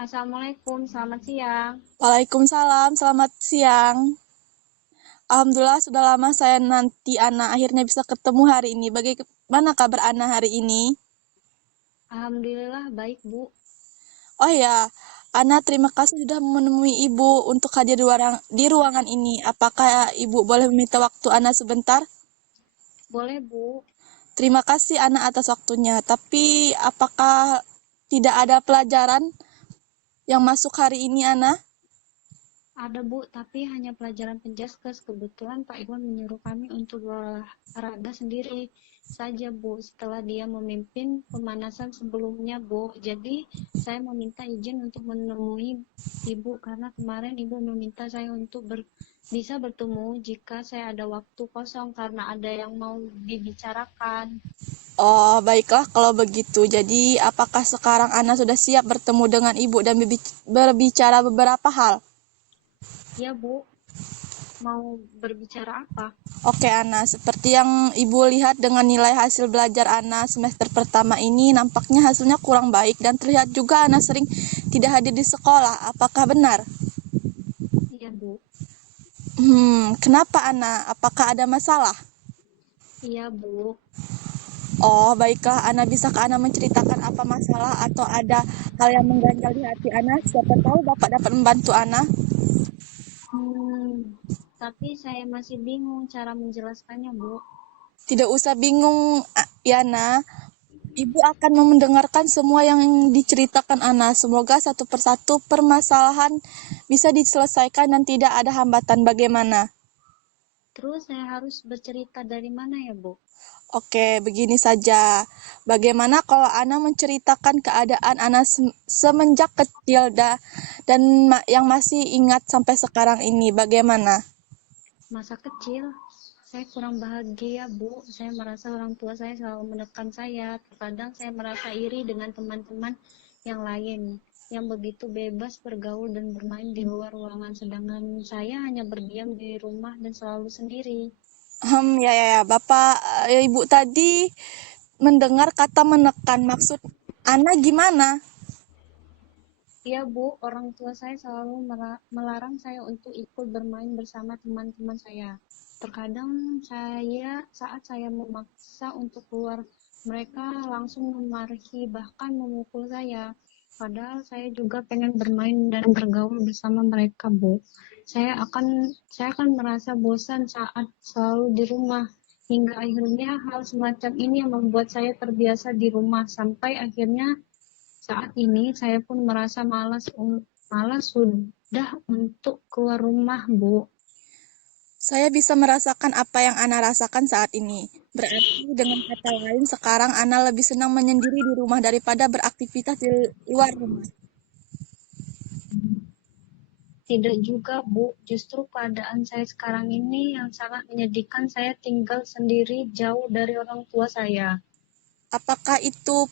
Assalamualaikum, selamat siang. Waalaikumsalam, selamat siang. Alhamdulillah sudah lama saya nanti Ana akhirnya bisa ketemu hari ini. Bagaimana kabar Ana hari ini? Alhamdulillah baik, Bu. Oh ya, Ana terima kasih sudah menemui Ibu untuk hadir di ruangan ini. Apakah Ibu boleh meminta waktu Ana sebentar? Boleh, Bu. Terima kasih Ana atas waktunya. Tapi apakah tidak ada pelajaran yang masuk hari ini Ana? Ada, Bu, tapi hanya pelajaran penjaskes. Kebetulan Pak Iwan menyuruh kami untuk berolahraga sendiri saja, Bu. Setelah dia memimpin pemanasan sebelumnya, Bu. Jadi, saya meminta izin untuk menemui Ibu karena kemarin Ibu meminta saya untuk bisa bertemu jika saya ada waktu kosong karena ada yang mau dibicarakan. Oh, baiklah kalau begitu. Jadi, apakah sekarang Ana sudah siap bertemu dengan Ibu dan berbicara beberapa hal? Ya, Bu, mau berbicara apa? Oke, Ana. Seperti yang Ibu lihat dengan nilai hasil belajar Ana semester pertama ini, nampaknya hasilnya kurang baik dan terlihat juga Ana sering tidak hadir di sekolah. Apakah benar? Iya, Bu. Kenapa Ana? Apakah ada masalah? Iya, Bu. Oh, baiklah. Ana bisakah Ana menceritakan apa masalah atau ada hal yang mengganjal di hati Ana? Siapa tahu Bapak dapat membantu Ana. Hmm, tapi saya masih bingung cara menjelaskannya, Bu. Tidak usah bingung, Yana. Ibu akan mendengarkan semua yang diceritakan Ana. Semoga satu persatu permasalahan bisa diselesaikan dan tidak ada hambatan. Bagaimana? Terus saya harus bercerita dari mana ya, Bu? Oke, begini saja. Bagaimana kalau Ana menceritakan keadaan Ana semenjak kecil dan yang masih ingat sampai sekarang ini? Bagaimana? Masa kecil, saya kurang bahagia, Bu. Saya merasa orang tua saya selalu menekan saya. Terkadang saya merasa iri dengan teman-teman yang lain yang begitu bebas bergaul dan bermain di luar ruangan, sedangkan saya hanya berdiam di rumah dan selalu sendiri. Ya. Bapak, Ibu tadi mendengar kata menekan. Maksud Ana gimana? Iya, Bu, orang tua saya selalu melarang saya untuk ikut bermain bersama teman-teman saya. Terkadang saat saya memaksa untuk keluar, mereka langsung memarahi bahkan memukul saya. Padahal saya juga pengen bermain dan bergaul bersama mereka, Bu. Saya akan merasa bosan saat selalu di rumah. Hingga akhirnya hal semacam ini yang membuat saya terbiasa di rumah sampai akhirnya saat ini saya pun merasa malas sudah untuk keluar rumah, Bu. Saya bisa merasakan apa yang Ana rasakan saat ini. Berarti dengan kata lain, sekarang Ana lebih senang menyendiri di rumah daripada beraktivitas di luar rumah. Tidak juga, Bu. Justru keadaan saya sekarang ini yang sangat menyedihkan. Saya tinggal sendiri jauh dari orang tua saya. Apakah itu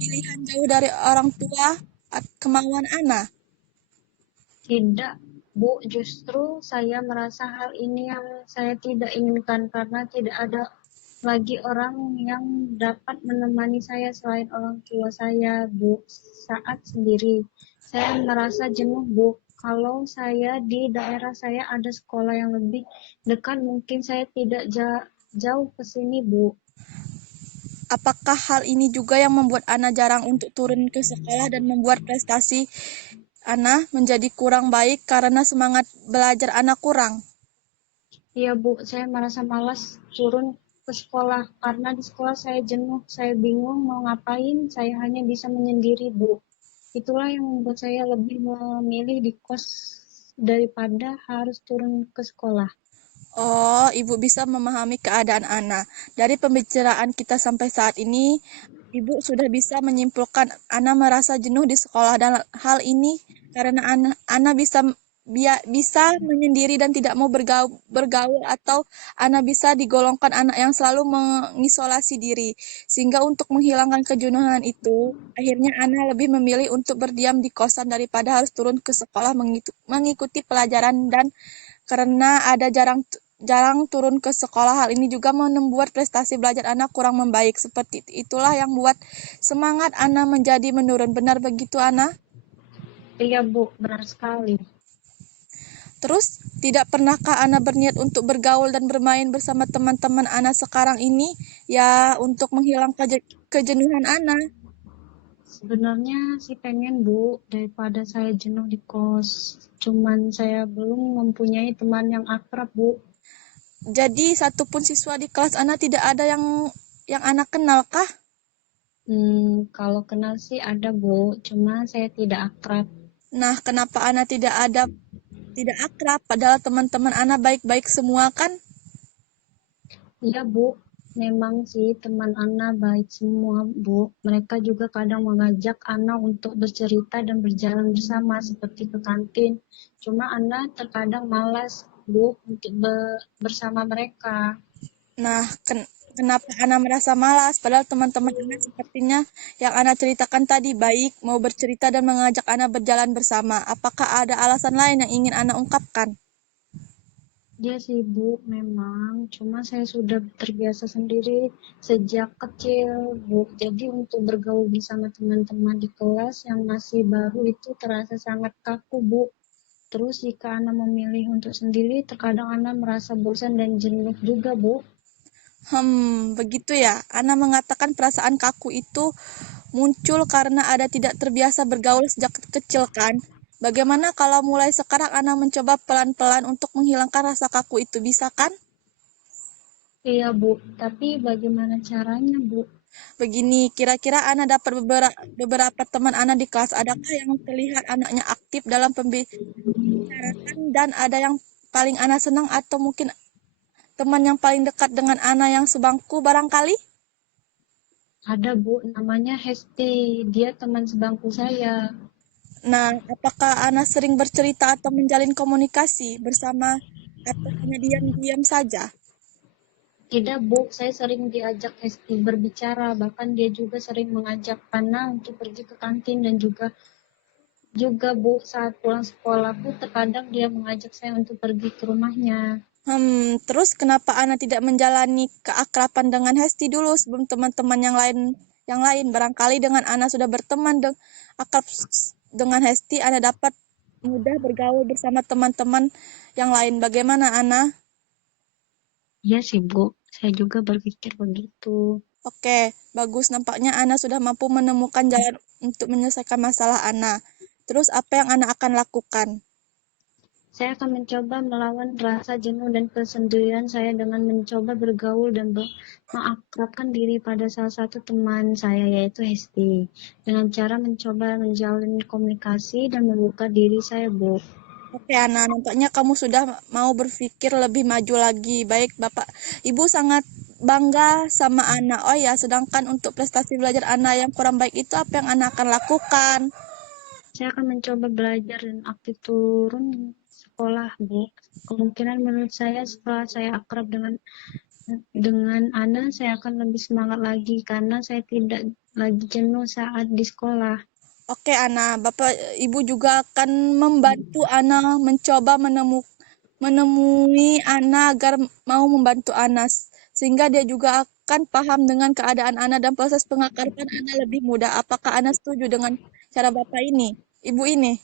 pilihan jauh dari orang tua atau kemauan Ana? Tidak, Bu. Justru saya merasa hal ini yang saya tidak inginkan karena tidak ada lagi orang yang dapat menemani saya selain orang tua saya, Bu. Saat sendiri, saya merasa jenuh, Bu. Kalau saya di daerah saya ada sekolah yang lebih dekat, mungkin saya tidak jauh ke sini, Bu. Apakah hal ini juga yang membuat Ana jarang untuk turun ke sekolah dan membuat prestasi Ana menjadi kurang baik karena semangat belajar Ana kurang? Iya, Bu, saya merasa malas turun ke sekolah karena di sekolah saya jenuh, saya bingung mau ngapain, saya hanya bisa menyendiri, Bu. Itulah yang membuat saya lebih memilih di kos daripada harus turun ke sekolah. Oh, Ibu bisa memahami keadaan Ana. Dari pembicaraan kita sampai saat ini, Ibu sudah bisa menyimpulkan Ana merasa jenuh di sekolah dan hal ini karena Ana bisa menyendiri dan tidak mau bergaul atau Ana bisa digolongkan anak yang selalu mengisolasi diri. Sehingga untuk menghilangkan kejenuhan itu, akhirnya Ana lebih memilih untuk berdiam di kosan daripada harus turun ke sekolah mengikuti pelajaran dan karena ada jarang turun ke sekolah, hal ini juga membuat prestasi belajar anak kurang membaik. Seperti itulah yang membuat semangat Ana menjadi menurun. Benar begitu, Ana? Iya Bu, benar sekali. Terus, tidak pernahkah Ana berniat untuk bergaul dan bermain bersama teman-teman Ana sekarang ini, ya untuk menghilangkan kejenuhan Ana? Sebenarnya sih pengen Bu, daripada saya jenuh di kos. Cuman saya belum mempunyai teman yang akrab Bu. Jadi, satupun siswa di kelas Ana tidak ada yang Ana kenal kah? Kalau kenal sih ada Bu, cuma saya tidak akrab. Nah, kenapa Ana tidak akrab, padahal teman-teman Ana baik-baik semua kan? Iya Bu, memang sih teman Ana baik semua Bu. Mereka juga kadang mengajak Ana untuk bercerita dan berjalan bersama seperti ke kantin. Cuma Ana terkadang malas Bu untuk bersama mereka. Nah, kenapa Ana merasa malas, padahal teman-teman Ana sepertinya yang Ana ceritakan tadi baik, mau bercerita dan mengajak Ana berjalan bersama. Apakah ada alasan lain yang ingin Ana ungkapkan? Dia sibuk memang, cuma saya sudah terbiasa sendiri sejak kecil, Bu. Jadi untuk bergaul bersama teman-teman di kelas yang masih baru itu terasa sangat kaku, Bu. Terus jika Ana memilih untuk sendiri, terkadang Ana merasa bosan dan jenuh juga, Bu. Begitu ya. Ana mengatakan perasaan kaku itu muncul karena ada tidak terbiasa bergaul sejak kecil kan? Bagaimana kalau mulai sekarang Ana mencoba pelan-pelan untuk menghilangkan rasa kaku itu, bisa kan? Iya, Bu. Tapi bagaimana caranya, Bu? Begini, kira-kira Ana dapat beberapa teman Ana di kelas. Adakah yang terlihat anaknya aktif dalam pembicarakan dan ada yang paling Ana senang atau mungkin teman yang paling dekat dengan Ana yang sebangku barangkali? Ada, Bu. Namanya Hesti. Dia teman sebangku saya. Nah, apakah Ana sering bercerita atau menjalin komunikasi bersama atau hanya diam-diam saja? Tidak, Bu. Saya sering diajak Hesti berbicara. Bahkan dia juga sering mengajak Ana untuk pergi ke kantin dan juga Bu, saat pulang sekolah pun terkadang dia mengajak saya untuk pergi ke rumahnya. Terus kenapa Ana tidak menjalani keakraban dengan Hesti dulu sebelum teman-teman yang lain? Barangkali dengan Ana sudah berteman akrab dengan Hesti, Ana dapat mudah bergaul bersama teman-teman yang lain. Bagaimana Ana? Iya sih Bu, saya juga berpikir begitu. Oke, bagus. Nampaknya Ana sudah mampu menemukan jalan untuk menyelesaikan masalah Ana. Terus apa yang Ana akan lakukan? Saya akan mencoba melawan rasa jenuh dan kesendirian saya dengan mencoba bergaul dan mengakrabkan diri pada salah satu teman saya yaitu Hesti. Dengan cara mencoba menjalin komunikasi dan membuka diri saya, Bu. Oke, Ana, nampaknya kamu sudah mau berpikir lebih maju lagi. Baik, Bapak, Ibu sangat bangga sama Ana. Oh ya, sedangkan untuk prestasi belajar Ana yang kurang baik itu apa yang Ana akan lakukan? Saya akan mencoba belajar dan aktif turun sekolah, Bu. Kemungkinan menurut saya setelah saya akrab dengan Ana, saya akan lebih semangat lagi karena saya tidak lagi jenuh saat di sekolah. Oke, Ana, Bapak Ibu juga akan membantu Ana mencoba menemui Ana agar mau membantu Ana sehingga dia juga akan paham dengan keadaan Ana dan proses pengakarapan Ana lebih mudah. Apakah Ana setuju dengan cara Bapak ini? Ibu ini?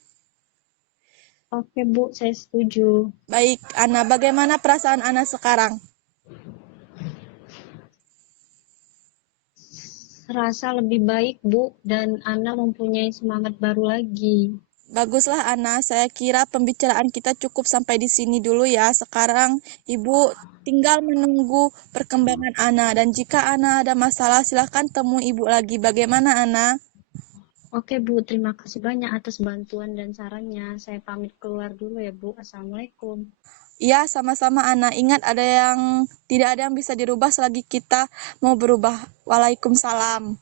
Oke, Bu, saya setuju. Baik, Ana, bagaimana perasaan Ana sekarang? Rasa lebih baik, Bu, dan Ana mempunyai semangat baru lagi. Baguslah, Ana. Saya kira pembicaraan kita cukup sampai di sini dulu ya. Sekarang Ibu tinggal menunggu perkembangan Ana. Dan jika Ana ada masalah, silahkan temui Ibu lagi. Bagaimana, Ana? Oke, Bu, terima kasih banyak atas bantuan dan sarannya. Saya pamit keluar dulu ya, Bu. Assalamualaikum. Ya, sama-sama, Ana. Ingat, tidak ada yang bisa dirubah selagi kita mau berubah. Waalaikumsalam.